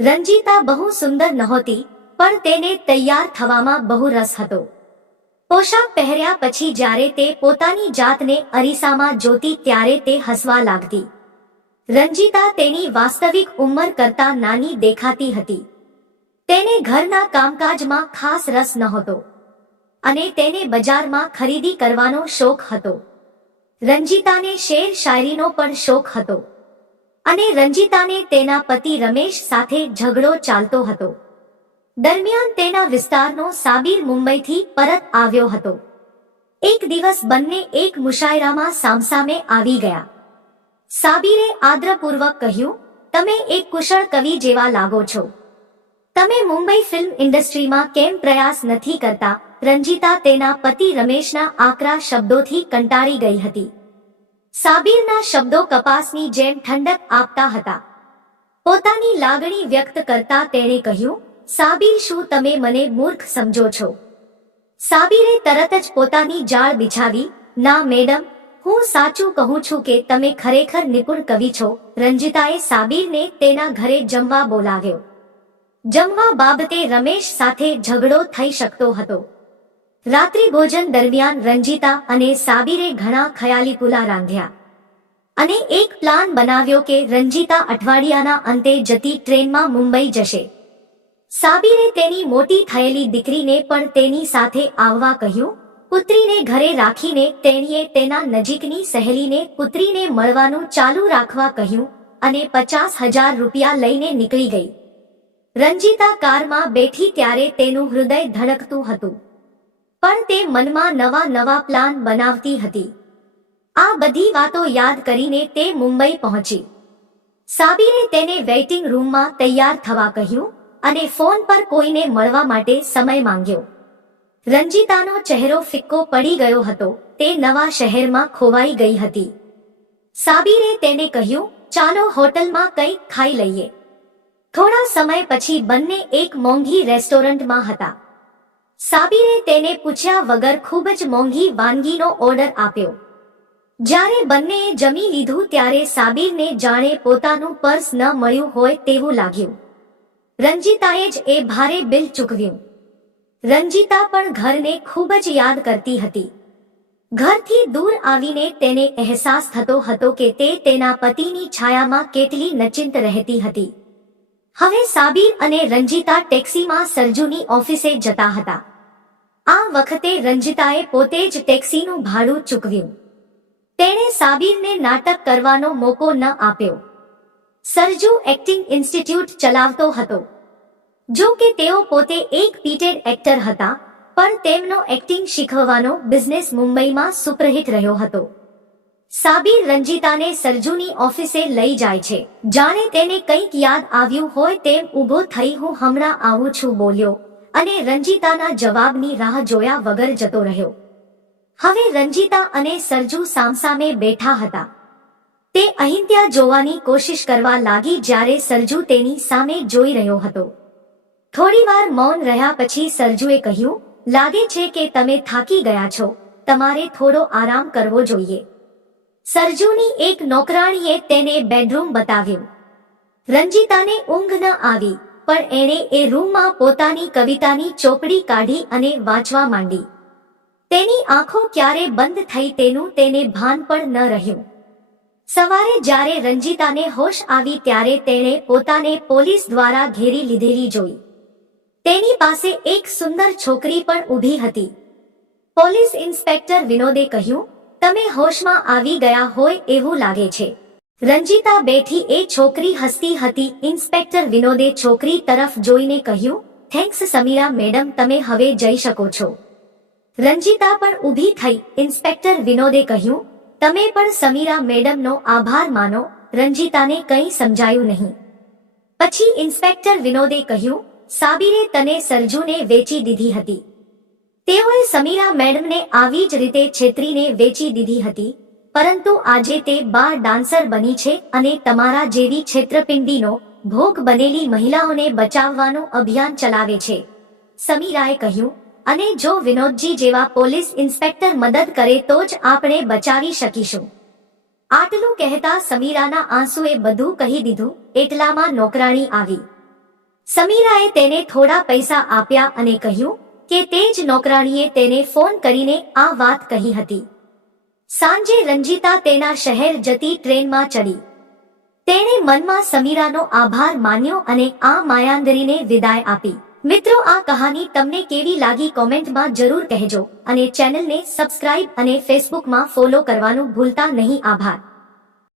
રંજીતા બહુ સુંદર નહોતી, પણ તેને તૈયાર થવામાં બહુ રસ હતો. પોશાક પહેર્યા પછી જ્યારે તે પોતાની જાતને અરીસામાં જોતી ત્યારે તે હસવા લાગતી. રંજીતા તેની વાસ્તવિક ઉંમર કરતાં નાની દેખાતી હતી. તેને ઘરના કામકાજમાં ખાસ રસ નહોતો. અને તેને બજારમાં ખરીદી કરવાનો શોખ હતો. રંજીતાને શેર શાયરીનો પણ શોખ હતો. અને રંજીતાને તેના પતિ રમેશ સાથે ઝઘડો ચાલતો હતો. દરમિયાન તેના વિસ્તારનો સાબીર મુંબઈથી પરત આવ્યો હતો. એક દિવસ બંને એક મુશાયરામાં સામસામે આવી ગયા. સાબીરે આદ્રપૂર્વક કહ્યું, તમે એક કુશળ કવિ જેવા લાગો છો. તમે મુંબઈ ફિલ્મ ઇન્ડસ્ટ્રીમાં કેમ પ્રયાસ નથી કરતા? રંજીતા તેના પતિ રમેશના આકરા શબ્દોથી કંટાળી ગઈ હતી. સાબીરના શબ્દો કપાસની જેમ ઠંડક આપતા હતા. પોતાની લાગણી વ્યક્ત કરતા તેણે કહ્યું, સાબિર, શું તમે મને મૂર્ખ સમજો છો? સાબિરે તરત જ પોતાની જાળ બિછાવી, ના, મેડમ, હું સાચું કહું છું કે તમે ખરેખર નિપુણ કવિ છો. રંજિતાએ સાબિરને તેના ઘરે જમવા બોલાવ્યો. જમવા બાબતે રમેશ સાથે ઝઘડો થઈ શકતો હતો. રાત્રિ ભોજન દરમિયાન રંજીતા અને સાબીરે ઘણા ખયાલી પુલા રાંધ્યા. અને એક પ્લાન બનાવ્યો કે રંજીતા અઠવાડિયાના અંતે જતી ટ્રેનમાં મુંબઈ જશે. સાબીરે તેની મોટી થયેલી દીકરીને પણ તેની સાથે આવવા કહ્યું, પુત્રીને ઘરે રાખીને તેણીએ તેના નજીકની સહેલીને પુત્રીને મળવાનું ચાલુ રાખવા કહ્યું અને પચાસ હજાર રૂપિયા લઈને નીકળી ગઈ. રંજીતા કારમાં બેઠી ત્યારે તેનું હૃદય ધડકતું હતું. પણ તે મનમાં નવા નવા પ્લાન બનાવતી હતી. આ બધી વાતો યાદ કરીને તે મુંબઈ પહોંચી. સાબીરે તેને વેઇટિંગ રૂમમાં તૈયાર થવા કહ્યું અને ફોન પર કોઈને મળવા માટે સમય માંગ્યો. રંજીતાનો ચહેરો ફિક્કો પડી ગયો હતો, તે નવા શહેરમાં ખોવાઈ ગઈ હતી. સાબીરે તેને કહ્યું, ચાલો હોટલમાં કંઈક ખાઈ લઈએ. થોડા સમય પછી બંને એક મોંઘી રેસ્ટોરન્ટમાં હતા. સાબીરે તેને પૂછ્યા વગર ખૂબ જ મોંઘી વાનગીનો ઓર્ડર આપ્યો. જ્યારે બંનેએ જમી લીધું ત્યારે સાબિરને જાણે પોતાનું પર્સ ન મળ્યું હોય તેવું લાગ્યું. રંજીતાએ જ એ ભારે બિલ ચૂકવ્યું. રંજીતા પણ ઘરને ખૂબ જ યાદ કરતી હતી. ઘરથી દૂર આવીને તેને અહેસાસ થતો હતો કે તે તેના પતિની છાયામાં કેટલી નચિંત રહેતી હતી. હવે સાબીર અને રંજીતા ટેક્સીમાં સરજુની ઓફિસે જતા હતા. આ વખતે રંજીતાએ પોતે જ ટેક્સીનું ભાડું ચૂકવ્યું. તેણે સાબીરને નાટક કરવાનો મોકો ન આપ્યો. સરજુ એક્ટિંગ ઇન્સ્ટિટ્યૂટ ચલાવતો હતો. જો કે તેઓ પોતે એક પીટેડ એક્ટર હતા, પણ તેમનો એક્ટિંગ શીખવવાનો બિઝનેસ મુંબઈમાં સુપ્રહિત રહ્યો હતો. સાબીર રંજીતાને સરજુની ઓફિસે લઈ જાય છે. જાણે તેને કંઈક યાદ આવ્યું હોય તેમ ઊભો થઈ હું હમણાં આવું છું બોલ્યો અને રંજીતાના જવાબની રાહ જોયા વગર જતો રહ્યો. હવે રંજીતા અને સરજુ સામસામે બેઠા હતા. તે અહીં ત્યાં જોવાની કોશિશ કરવા લાગી જ્યારે સરજુ તેની સામે જોઈ રહ્યો હતો. થોડીવાર મૌન રહ્યા પછી સરજુએ કહ્યું, લાગે છે કે તમે થાકી ગયા છો. તમારે થોડો આરામ કરવો જોઈએ. સરજુની એક નોકરાણીએ તેને બેડરૂમ બતાવ્યું. રંજીતાને ઊંઘ ન આવી, પણ એણે એ રૂમમાં પોતાની કવિતાની ચોપડી કાઢી અને વાંચવા માંડી. તેની આંખો ક્યારે બંધ થઈ તેનું તેને ભાન પણ ન રહ્યું. સવારે જ્યારે રંજીતાને હોશ આવી ત્યારે તેણે પોતાને પોલીસ દ્વારા ઘેરી લીધેલી જોઈ. તેની પાસે એક સુંદર છોકરી પણ ઊભી હતી. પોલીસ ઇન્સ્પેક્ટર વિનોદે કહ્યું તમે હોશમાં આવી ગયા હોય એવું લાગે છે. રંજીતા બેઠી એ છોકરી હસતી હતી. ઇન્સ્પેક્ટર વિનોદે છોકરી તરફ જોઈને કહ્યું થેન્ક્સ સમીરા મેડમ, તમે હવે જઈ શકો છો. રંજીતા પણ ઊભી થઈ. ઇન્સ્પેક્ટર વિનોદે કહ્યું, તમે પણ સમીરા મેડમનો આભાર માનો. રંજીતાને કંઈ સમજાયું નહીં. પછી ઇન્સ્પેક્ટર વિનોદે કહ્યું, સાબિરે તને સરજુને વેચી દીધી હતી. સમીરા મેડમને આવી જ રીતે છેતરીને વેચી દીધી હતી. પરંતુ આજે તે બાર ડાન્સર બની છે અને તમારા જેવી છેતરપિંડીનો ભોગ બનેલી મહિલાઓને બચાવવાનું અભિયાન ચલાવે છે. સમીરાએ કહ્યું, અને જો વિનોદજી જેવા પોલીસ ઇન્સ્પેક્ટર મદદ કરે તો જ આપણે બચાવી શકીશું. આટલું કહેતા સમીરાના આંસુએ બધું કહી દીધું, એટલામાં નોકરાણી આવી. સમીરાએ તેને થોડા પૈસા આપ્યા અને કહ્યું કે તે જ નોકરાણીએ તેને ફોન કરીને આ વાત કહી હતી. સાંજે રંજીતા તેના શહેર જતી ટ્રેનમાં ચડી. તેણે મનમાં સમીરાનો આભાર માન્યો અને આ માયાંદરીને વિદાય આપી. મિત્રો, આ કહાની તમને કેવી લાગી કોમેન્ટમાં જરૂર કહેજો અને ચેનલને સબસ્ક્રાઇબ અને ફેસબુકમાં ફોલો કરવાનું ભૂલતા નહીં. આભાર.